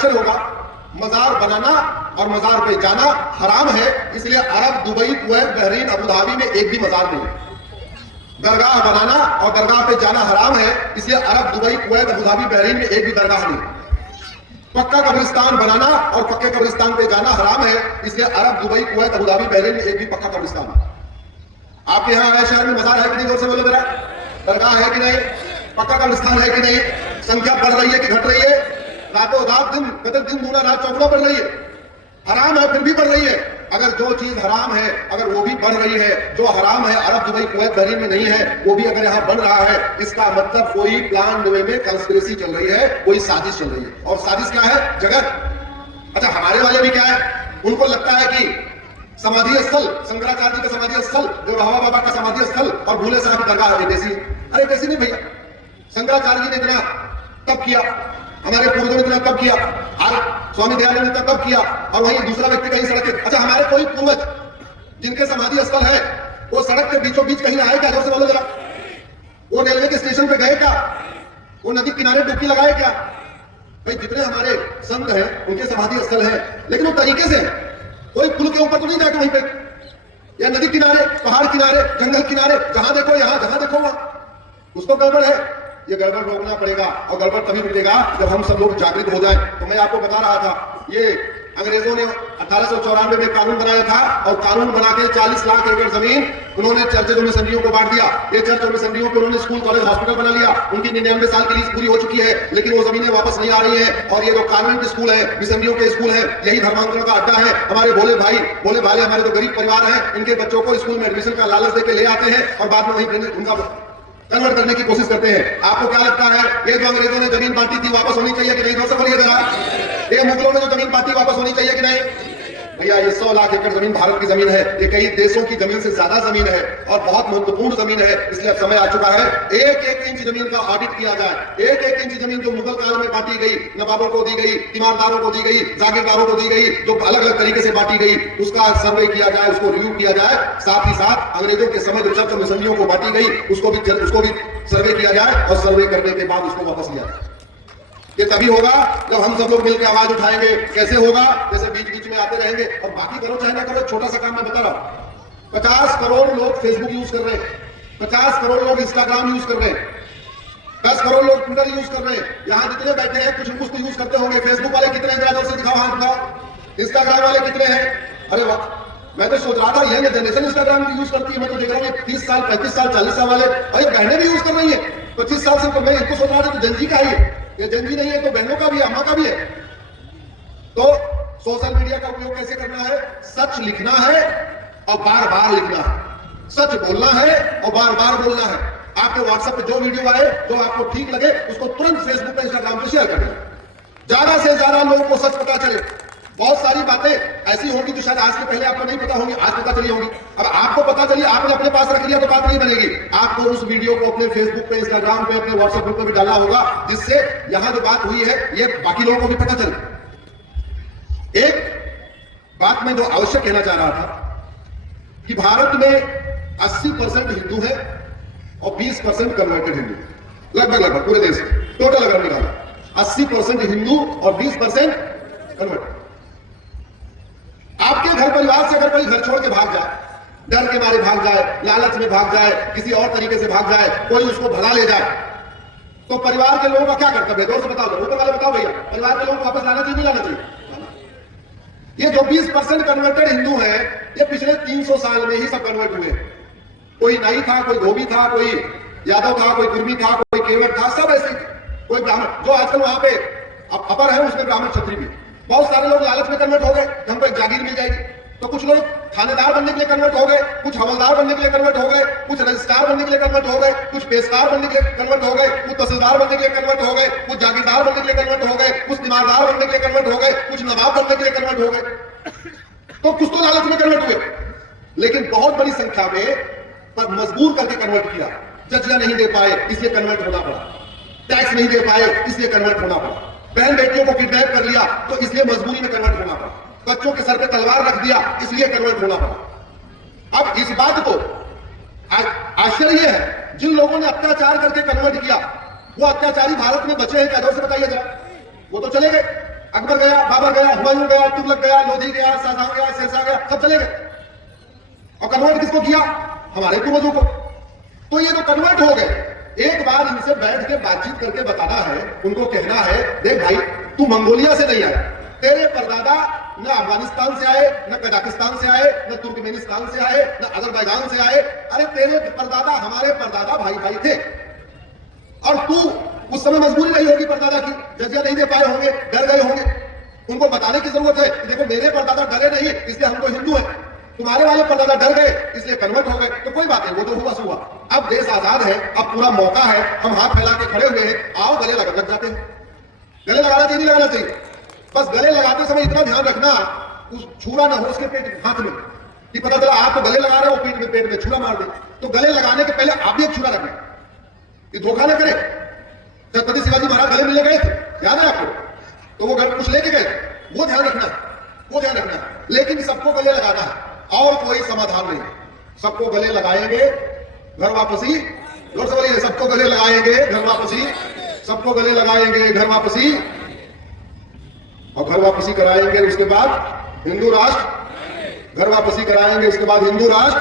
आश्चर्य होगा, मजार बनाना और मजार पे जाना हराम है, इसलिए Arab, Dubai, Kuwait, Bahrain, Abu Dhabi में एक भी मजार नहीं है। दरगाह बनाना और दरगाह पे जाना हराम है, इसलिए Arab, Dubai, Kuwait, Abu Dhabi, Bahrain में एक भी दरगाह नहीं। पक्का कब्रिस्तान बनाना और पक्के कब्रिस्तान पे जाना हराम है, इसलिए Arab, Dubai, Kuwait, Abu Dhabi, Bahrain में एक भी पक्का कब्रिस्तान नहीं। आपके यहाँ आया शहर में मजार है कि नहीं? जोर से बोलो जरा। दरगाह है कि नहीं? पक्का कब्रिस्तान है कि नहीं? संख्या बढ़ रही है कि घट रही है? रातों रात, दिन बदल दिन दूना रात चौगुना बढ़ रही है। हराम है फिर भी बढ़ रही है। अगर जो चीज हराम है अगर वो भी बढ़ रही है, जो हराम है अरब, दुबई, कुवैत, बहरीन में नहीं है, वो भी अगर यहाँ बढ़ रहा है, इसका मतलब कोई प्लान वे में कंस्पिरेसी चल रही है, कोई साजिश चल रही है। और साजिश क्या है? जगत। अच्छा, हमारे वाले भी क्या है, उनको लगता है कि समाधि स्थल, शंकराचार्य जी का समाधि स्थल, जो रहावा बाबा का समाधि स्थल और भूले साहब की दरगाह है देसी। अरे देसी नहीं भैया, शंकराचार्य जी ने इतना तब किया, हमारे पूर्वजों ने इतना तब किया, आज स्वामी दयानंद ने तब किया, और वहीं दूसरा व्यक्ति कहीं सड़क के, अच्छा हमारे कोई पूर्वज जिनके समाधि स्थल है वो सड़क के बीचों बीच कहीं आए क्या? जोर से बोलो जरा। वो रेलवे के स्टेशन पे गए क्या? वो नदी किनारे डुबकी लगाए क्या? भाई जितने हमारे संत हैं उनके समाधि स्थल है, लेकिन वो तरीके से कोई पुल के ऊपर तो नहीं जाके वहीं पे, या नदी किनारे, पहाड़ किनारे, जंगल किनारे, जहां देखो यहाँ, जहां देखो वहां। उसको गड़बड़ है। ये गड़बड़ रोकना पड़ेगा, और गड़बड़ तभी रुकेगा जब हम सब लोग जागृत हो जाएं। तो मैं आपको बता रहा था, ये अंग्रेजों ने 1894 में कानून बनाया था, और कानून बना के 40 लाख एकड़ जमीन उन्होंने चर्च और मिशनरियों को बांट दिया। ये चर्च और मिशनरियों पे उन्होंने स्कूल, कॉलेज, हॉस्पिटल बना लिया। उनकी 99 साल की लीज पूरी हो चुकी है, लेकिन वो जमीनें वापस नहीं आ रही है। और ये जो कॉन्वेंट स्कूल है, मिशनरियों के स्कूल है, यही धर्मांतरण का अड्डा है। हमारे भोले भाई हमारे जो गरीब परिवार है, इनके बच्चों को स्कूल में एडमिशन का लालच देकर ले आते हैं, और बाद में वहीं उनका कन्वर्ट करने की कोशिश करते हैं। आपको क्या लगता है, ये जो अंग्रेजों ने जमीन बांटी थी वापस होनी चाहिए कि नहीं? जोर से बोलिए जरा। ये मुगलों ने जो जमीन बांटी वापस होनी चाहिए कि नहीं? भैया ये 100 लाख एकड़ जमीन भारत की जमीन है, ये कई देशों की जमीन से ज्यादा जमीन है, और बहुत महत्वपूर्ण जमीन है। इसलिए अब समय आ चुका है, एक एक इंच जमीन का ऑडिट किया जाए। एक एक इंच जमीन जो मुगल काल में बांटी गई, नवाबों को दी गई, तीमारदारों को दी गई, जागीरदारों को दी गई, जो अलग अलग तरीके से बांटी गई, उसका सर्वे किया जाए, उसको रिव्यू किया जाए। साथ ही साथ अंग्रेजों के समय जो चर्च और मिशनरियों को बांटी गई, उसको भी सर्वे किया जाए, और सर्वे करने के बाद उसको वापस लिया जाए। ये तभी होगा जब हम सब लोग मिलकर आवाज उठाएंगे। कैसे होगा? जैसे बीच बीच में आते रहेंगे, और बाकी करो चाहे ना करो, छोटा सा काम मैं बता रहा हूं। 50 करोड़ लोग फेसबुक यूज कर रहे हैं, 50 करोड़ लोग इंस्टाग्राम यूज कर रहे हैं, 10 करोड़ लोग ट्विटर यूज कर रहे हैं। यहां जितने बैठे हैं कुछ तो यूज करते होंगे। फेसबुक वाले कितने हैं? जरा से दिखाओ, हाथ दिखाओ। इंस्टाग्राम वाले कितने हैं? अरे वाह, मैं तो सोच रहा था यह जनरेशन इंस्टाग्राम यूज करती है। मैं तो देख रहा हूँ 30 साल, 35 साल, 40 साल वाले, अरे बहनें भी यूज कर रही है 25 साल से। तो मैं इनको सोच रहा था तो जनजी का ही है, ये जनजी नहीं है तो बहनों का भी है, अम्मा का भी है। तो सोशल मीडिया का उपयोग कैसे करना है? सच लिखना है और बार बार लिखना है, सच बोलना है और बार बार बोलना है। आपके व्हाट्सएप पे जो वीडियो आए, जो आपको ठीक लगे, उसको तुरंत फेसबुक पे, इंस्टाग्राम पे शेयर कर दें। ज्यादा से ज्यादा लोगों को सच पता चले। बहुत सारी बातें ऐसी होंगी जो शायद आज के पहले आपको नहीं पता होंगी, आज पता चली होंगी। अब आपको पता चली, आपने अपने पास रख लिया तो बात नहीं बनेगी। आपको उस वीडियो को अपने फेसबुक पे, इंस्टाग्राम पे, अपने व्हाट्सएप ग्रुप पे भी डालना होगा, जिससे यहां जो बात हुई है ये बाकी लोगों को भी पता चले। एक बात मैं जो आवश्यक कहना चाह रहा था कि भारत में 80% हिंदू है और 20% कन्वर्टेड हिंदू, लगभग पूरे देश टोटल अगर निकाला 80% हिंदू और 20% कन्वर्टेड। आपके घर परिवार से अगर कोई घर छोड़ के भाग जाए, डर के मारे भाग जाए, लालच में भाग जाए, किसी और तरीके से भाग जाए, कोई उसको भगा ले जाए, तो परिवार के लोगों का क्या कर्तव्य है? जोर से बताओ, ऊपर वाले बताओ भैया, परिवार के लोगों को वापस लाना चाहिए नहीं लाना चाहिए? ये जो 20% कन्वर्टेड हिंदू है, ये पिछले 300 साल में ही सब कन्वर्ट हुए। कोई नाई था, कोई धोबी था, कोई यादव था, कोई कुर्मी था, कोई केवट था, सब ऐसे, कोई ब्राह्मण। जो आजकल वहां पे अपर है उसमें ब्राह्मण क्षत्रिय भी। बहुत सारे लोग लालच में कन्वर्ट हो गए, हमको एक जागीर मिल जाएगी। तो कुछ लोग थानेदार बनने के लिए कन्वर्ट हो गए, कुछ हवलदार बनने के लिए कन्वर्ट हो गए, कुछ रजिस्ट्रार बनने के लिए कन्वर्ट हो गए, कुछ पेशकार बनने के लिए कन्वर्ट हो गए, कुछ तहसीलदार बनने के लिए कन्वर्ट हो गए, कुछ जागीरदार बनने के लिए कन्वर्ट हो गए, कुछ तीमारदार बनने के लिए कन्वर्ट हो गए, कुछ नवाब बनने के लिए कन्वर्ट हो गए। तो कुछ तो लालच में कन्वर्ट हुए, लेकिन बहुत बड़ी संख्या में मजबूर करके कन्वर्ट किया। जजिया नहीं दे पाए इसलिए कन्वर्ट होना पड़ा, टैक्स नहीं दे पाए इसलिए कन्वर्ट होना पड़ा, बहन बेटियों को किडनैप कर लिया तो इसलिए मजबूरी में कन्वर्ट होना पड़ा, बच्चों के सर पे तलवार रख दिया इसलिए कन्वर्ट होना पड़ा। अब इस बात को आश्चर्य है, जिन लोगों ने अत्याचार करके कन्वर्ट किया वो अत्याचारी भारत में बचे हैं क्या? जोर से बताइए जरा। वो तो चले गए, अकबर गया, बाबर गया, हुमायूं गया, तुगलक गया, लोधी गया, शाहजहां गया, शेरशाह गया, सब चले गए। और कन्वर्ट किसको किया? हमारे पूर्वजों को। तो ये तो कन्वर्ट हो गए। एक बार इनसे बैठ के बातचीत करके बताना है, उनको कहना है, देख भाई तू मंगोलिया से नहीं आया, तेरे परदादा न अफगानिस्तान से आए, न कजाकिस्तान से आए, न तुर्कमेनिस्तान से आए, न अजरबैजान से आए। अरे तेरे परदादा हमारे परदादा भाई भाई थे। और तू उस समय मजबूरी नहीं होगी परदादा की, जजिया नहीं दे पाए होंगे, डर गए होंगे। उनको बताने की जरूरत है कि देखो मेरे परदादा डरे नहीं इसलिए हम तो हिंदू हैं, तुम्हारे वाले परदादा डर गए इसलिए कन्वर्ट हो गए। तो कोई बात नहीं, वो तो हुआ सो हुआ। अब देश आजाद है, अब पूरा मौका है, हम हाथ फैला के खड़े हुए हैं, आओ गले लग जाते हैं। गले लगाना चाहिए, नहीं लगाना चाहिए? बस गले लगाते समय इतना ध्यान रखना उस छुरा ना हो उसके पेट हाथ में, कि पता चला आप तो गले लगा रहे हो, पेट में छुरा मार दे। तो गले लगाने के पहले आप भी एक छुरा रखना, कि धोखा ना करे। छत्रपति शिवाजी महाराज गले मिलने गए थे, याद है आपको? तो वो कुछ लेके गए, वो ध्यान रखना, वो ध्यान रखना। लेकिन सबको गले लगाना है और कोई समाधान नहीं। सबको गले लगाएंगे, घर वापसी। जोर से बोलिए, सबको गले लगाएंगे, घर वापसी। सबको गले लगाएंगे, घर वापसी। और घर वापसी कराएंगे, उसके बाद हिंदू राष्ट्र। घर वापसी कराएंगे, उसके बाद हिंदू राष्ट्र।